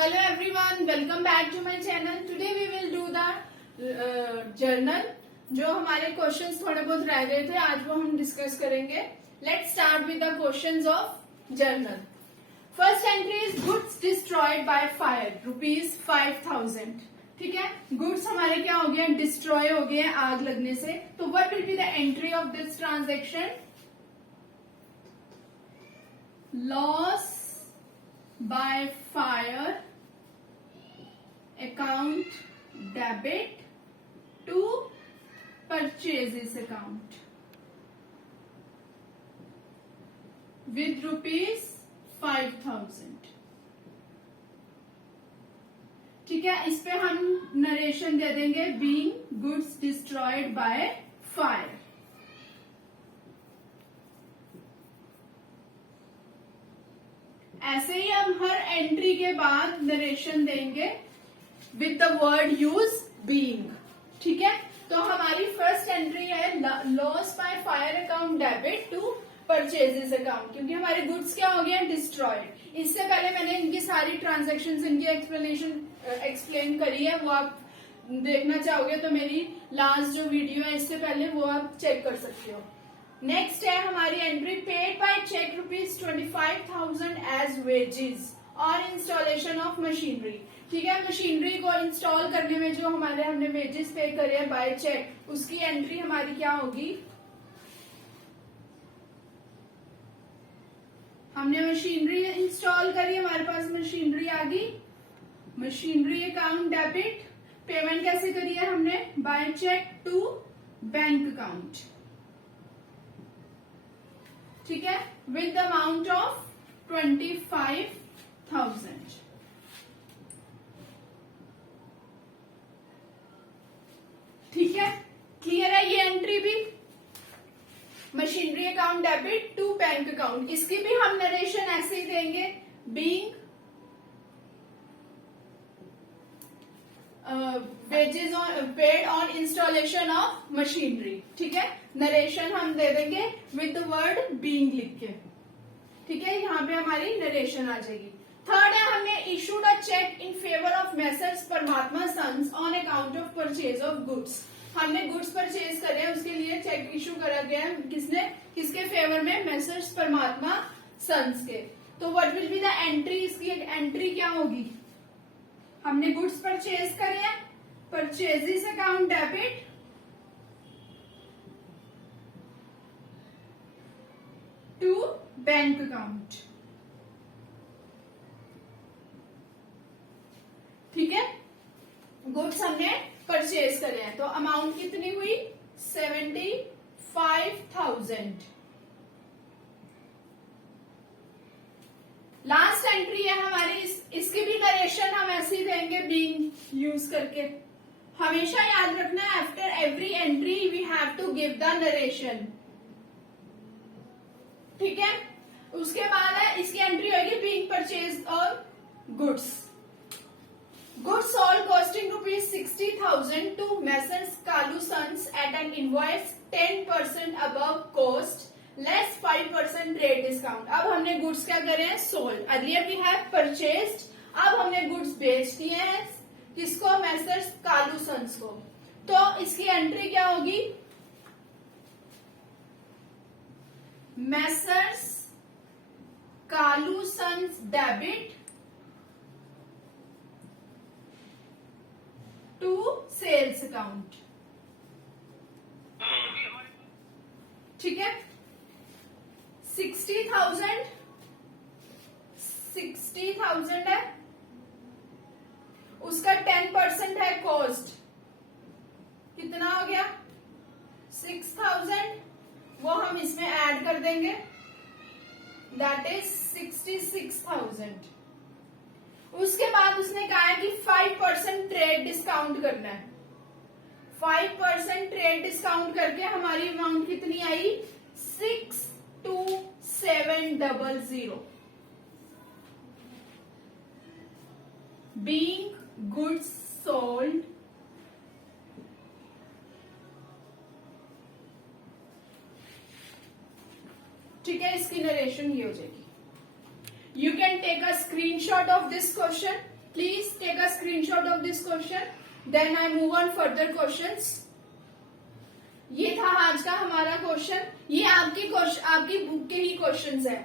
Hello everyone, welcome back to my channel. Today we will do the journal. जो हमारे questions थोड़े बहुत रह गए थे आज वो हम डिस्कस करेंगे. Let's start with the questions of journal. First entry is goods destroyed by fire, rupees 5,000. ठीक है, गुड्स हमारे क्या हो गए, डिस्ट्रॉय हो गए आग लगने से. तो what will be the entry of this transaction? Loss by fire account debit to purchases account with rupees 5,000. ठीक है, इस पे हम नरेशन दे देंगे being goods destroyed by fire. ऐसे ही हम हर एंट्री के बाद नरेशन देंगे with the word use being. ठीक है, तो हमारी फर्स्ट एंट्री है loss by fire account debit to purchases account, क्योंकि हमारे गुड्स क्या हो गए, डिस्ट्रॉयड. इससे पहले मैंने इनकी सारी ट्रांजेक्शन इनकी एक्सप्लेन करी है. वो आप देखना चाहोगे तो मेरी लास्ट जो वीडियो है इससे पहले वो आप चेक कर सकते हो. नेक्स्ट है हमारी entry paid by cheque rupees 25,000 as wages और इंस्टॉलेशन ऑफ मशीनरी. ठीक है, मशीनरी को इंस्टॉल करने में जो हमने वेजेस पे करे हैं बाय चेक, उसकी एंट्री हमारी क्या होगी? हमने मशीनरी इंस्टॉल करी, हमारे पास मशीनरी आ गई. मशीनरी अकाउंट डेबिट, पेमेंट कैसे करी है हमने? By cheque to bank account. ठीक है, विद द अमाउंट ऑफ 25,000. ठीक है, क्लियर है ये एंट्री भी? Machinery account debit to bank account, इसकी भी हम नरेशन ऐसे ही देंगे being wages paid on installation of machinery. ठीक है, नरेशन हम दे देंगे विद द वर्ड बीइंग लिख के. ठीक है, यहाँ पे हमारी नरेशन आ जाएगी. थर्ड है हमने issued a cheque in favour of messrs Parmatma sons on account of purchase of goods. हमने गुड्स परचेज करे हैं, उसके लिए चेक इशू करा गया है. किसके फेवर में? मेसर्स परमात्मा सन्स के. तो what will be the entry? इसकी एंट्री क्या होगी? हमने गुड्स परचेज करे हैं, purchases account debit to bank account. ठीक है, गुड्स हमने परचेज करे हैं, तो अमाउंट कितनी हुई? 75,000. लास्ट एंट्री है हमारी, इसकी भी नरेशन हम ऐसे ही देंगे बीइंग यूज करके. हमेशा याद रखना है after every entry we have to give the narration. ठीक है, उसके बाद है इसकी एंट्री होगी बीइंग परचेज और goods. Goods sold costing rupees 60,000 to messrs Kalu sons at an invoice 10% above cost less 5% trade discount. अब हमने गुड्स क्या करे हैं? Sold. Earlier we have purchased, अब हमने गुड्स बेच दिए हैं. किसको? मेसर्स कालू सन्स को. तो इसकी एंट्री क्या होगी? Messrs Kalu sons debit to sales account. ठीक है, 60,000 है, उसका 10% है कॉस्ट. कितना हो गया? 6,000. वो हम इसमें ऐड कर देंगे, दैट इज 66,000. उसके बाद उसने कहा है कि 5% ट्रेड डिस्काउंट करना है. 5% ट्रेड डिस्काउंट करके हमारी अमाउंट कितनी आई? 62700. being goods sold ठीक है, इसकी नरेशन ये हो जाएगी. You can take a screenshot of this question Please take a screenshot of this question. Then I move on further questions. ये था आज का हमारा क्वेश्चन. ये आपकी बुक के ही क्वेश्चंस है.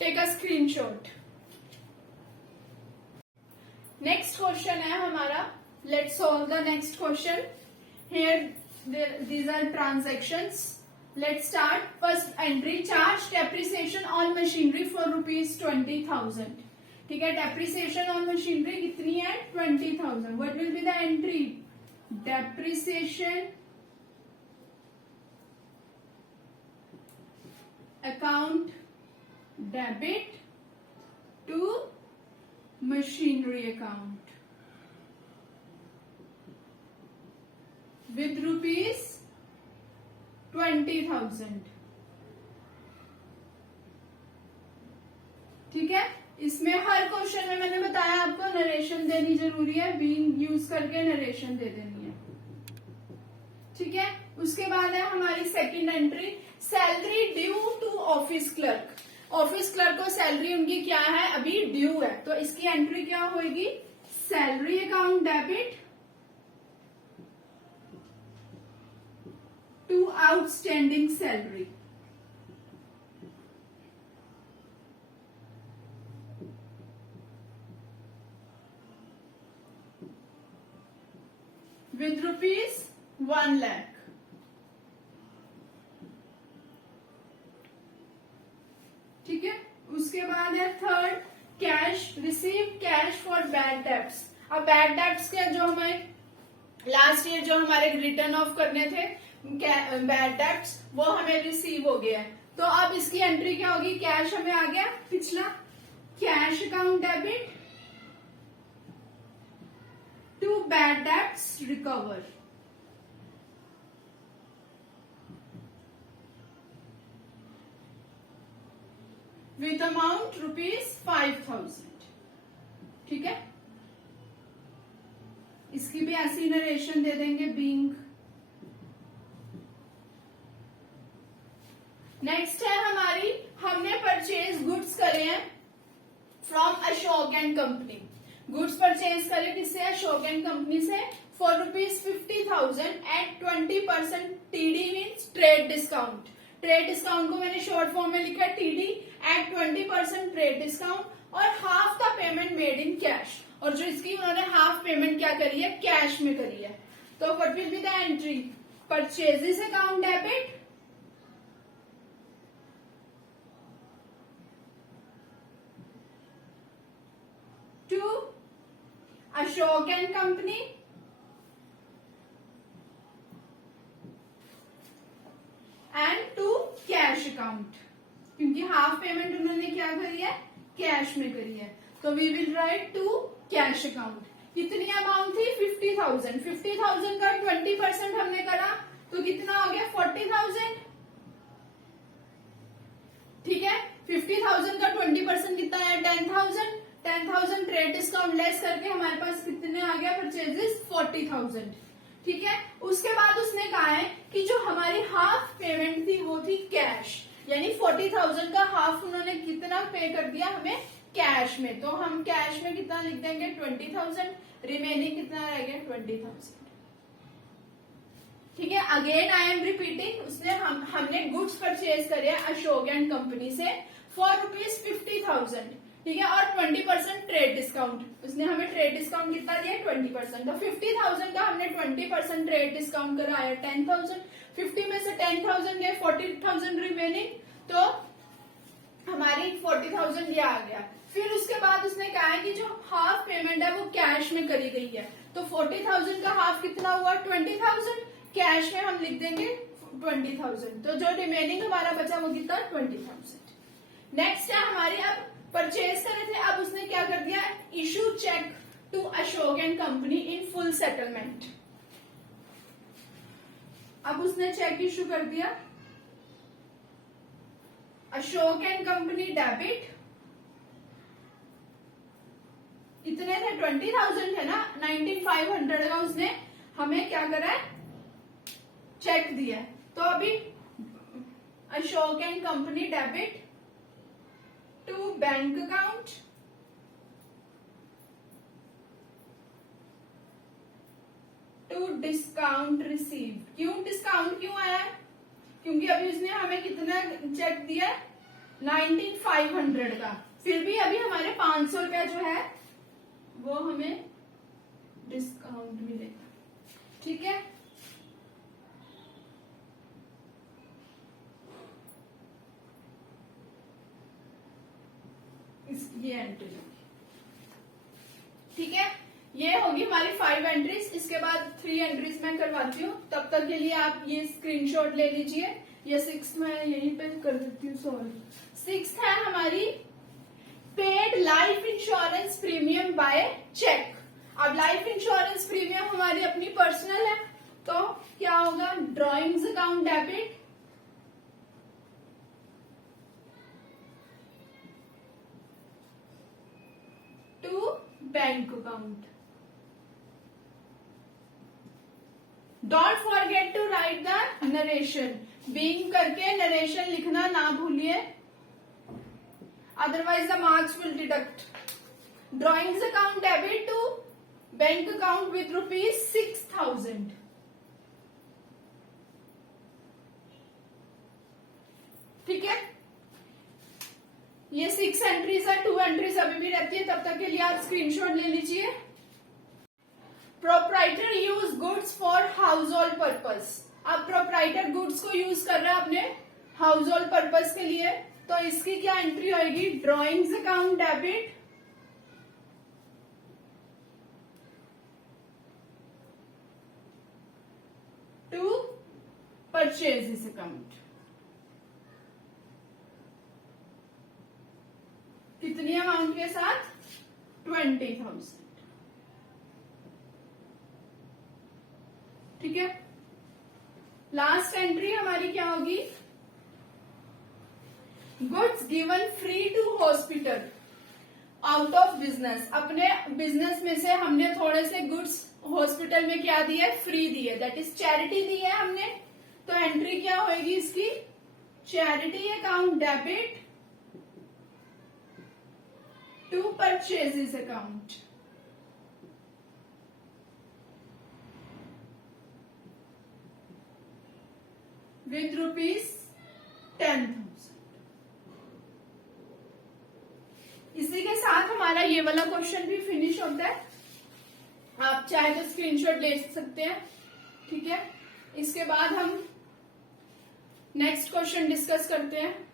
Take a screenshot. Next question है हमारा. Let's solve the next question. Here these are transactions. Let's start. First entry, charge depreciation on machinery for rupees 20,000. ठीक है, depreciation on machinery कितनी है? 20,000. What will be the entry? Depreciation account debit to machinery account with rupees 20,000. ठीक है, इसमें हर question में मैंने बताया आपको नरेशन देनी जरूरी है. बीइंग यूज करके नरेशन दे देनी है. ठीक है, उसके बाद है हमारी second entry, salary due to office clerk. Office clerk को सैलरी उनकी क्या है? अभी ड्यू है. तो इसकी एंट्री क्या होगी? Salary account debit to outstanding salary. with rupees 1 lakh. ठीक है, उसके बाद है third, cash receive cash for bad debts. अब बैड डेब्ट्स के जो हमें लास्ट ईयर जो हमारे रिटर्न ऑफ करने थे बैड डेब्ट्स, वो हमें रिसीव हो गया है. तो अब इसकी एंट्री क्या होगी? कैश हमें आ गया पिछला, cash account debit to bad debts recover. With amount rupees 5,000. ठीक है, इसकी भी ऐसी नरेशन दे देंगे बीइंग. नेक्स्ट है हमारी, हमने परचेज गुड्स करे हैं from Ashok and company. Goods purchase करे किससे? अशोक एंड कंपनी से for rupees 50,000 at 20% TD means trade discount. Trade discount को मैंने शॉर्ट फॉर्म में लिखा टीडी एट 20% ट्रेड डिस्काउंट, और half the payment made in cash. और जो इसकी उन्होंने हाफ पेमेंट क्या करी है? कैश में करी है. तो what will be the entry? Purchases account debit to Ashok and company and to cash account, क्योंकि हाफ पेमेंट उन्होंने क्या करी है? कैश में करी है. तो we will write to cash account. कितनी अमाउंट थी? 50,000. 50,000 का 20% हमने करा तो कितना हो गया? 40,000. ठीक है, 50,000 का 20% कितना है? 10,000. 10,000 ट्रेड डिस्काउंट लेस करके हमारे पास कितने आ गया? परचेजेस 40,000. ठीक है, उसके बाद उसने कहा है कि जो हमारी हाफ पेमेंट थी वो थी कैश, यानी 40,000 का हाफ उन्होंने कितना पे कर दिया हमें? कैश में. तो हम कैश में कितना लिख देंगे? 20,000. रिमेनिंग कितना रह गया? 20,000. ठीक है, अगेन आई एम रिपीटिंग. उसने हमने गुड्स परचेज करे अशोक एंड कंपनी से फॉर रुपीज 50,000. ठीक है, और 20% ट्रेड डिस्काउंट. उसने हमें ट्रेड डिस्काउंट कितना दिया? 20%. तो 50,000 का हमने 20% ट्रेड डिस्काउंट कराया 10,000. 50 में से 10,000 गए, 40,000 रिमेनिंग. तो हमारी 40,000 ये आ गया. फिर उसके बाद उसने कहा है कि जो हाफ पेमेंट है वो कैश में करी गई है. तो 40,000 का हाफ कितना हुआ? 20,000. कैश में हम लिख देंगे 20,000. तो जो रिमेनिंग हमारा बचा वो कितना? 20,000. नेक्स्ट है हमारी, अब परचेज करे थे, अब उसने क्या कर दिया? Issue cheque to Ashok and company in full settlement. अब उसने चेक इशू कर दिया अशोक एंड कंपनी डेबिट. इतने थे? 20,000 है ना, 19,500 का उसने हमें क्या करा है? चेक दिया. तो अभी Ashok and company debit to bank account discount receive. क्यों डिस्काउंट क्यों आया है? क्योंकि अभी उसने हमें कितना चेक दिया है 19,500 का, फिर भी अभी हमारे 500 रुपया जो है वो हमें डिस्काउंट मिलेगा। ठीक है, ये एंट्री होगी। ठीक है, ये होगी हमारी 5 एंट्रीज। इसके बाद 3 एंट्रीज मैं करवाती हूँ, तब तक के लिए आप ये स्क्रीनशॉट ले लीजिए। ये 6 मैं यहीं पे कर देती हूँ, सॉरी। 6 है हमारी paid life insurance premium by cheque. अब लाइफ इंश्योरेंस प्रीमियम हमारी अपनी पर्सनल है, तो क्या होगा, drawings account debit to bank account. Don't forget to write the narration, being करके नरेशन लिखना ना भूलिए, otherwise the marks will deduct. Drawings account debit to bank account with ₹6,000। ठीक है, ये 6 एंट्रीज है, 2 एंट्रीज अभी भी रहती है, तब तक के लिए आप स्क्रीनशॉट ले लीजिए। Proprietor use goods for house hold purpose. अब प्रोप्राइटर गुड्स को यूज कर रहा है अपने हाउस होल्ड पर्पज के लिए, तो इसकी क्या एंट्री होगी, drawings account debit to purchase account. कितनी अमाउंट के साथ, 20,000। ठीक है, लास्ट एंट्री हमारी क्या होगी, goods given free to hospital out of business. अपने बिजनेस में से हमने थोड़े से गुड्स हॉस्पिटल में क्या दिए, फ्री दिए, दैट इज चैरिटी दी है हमने। तो एंट्री क्या होगी इसकी, charity account debit to purchases account. With ₹10,000। इसी के साथ हमारा ये वाला क्वेश्चन भी फिनिश होता है। आप चाहे तो स्क्रीनशॉट ले सकते हैं। ठीक है, इसके बाद हम नेक्स्ट क्वेश्चन डिस्कस करते हैं।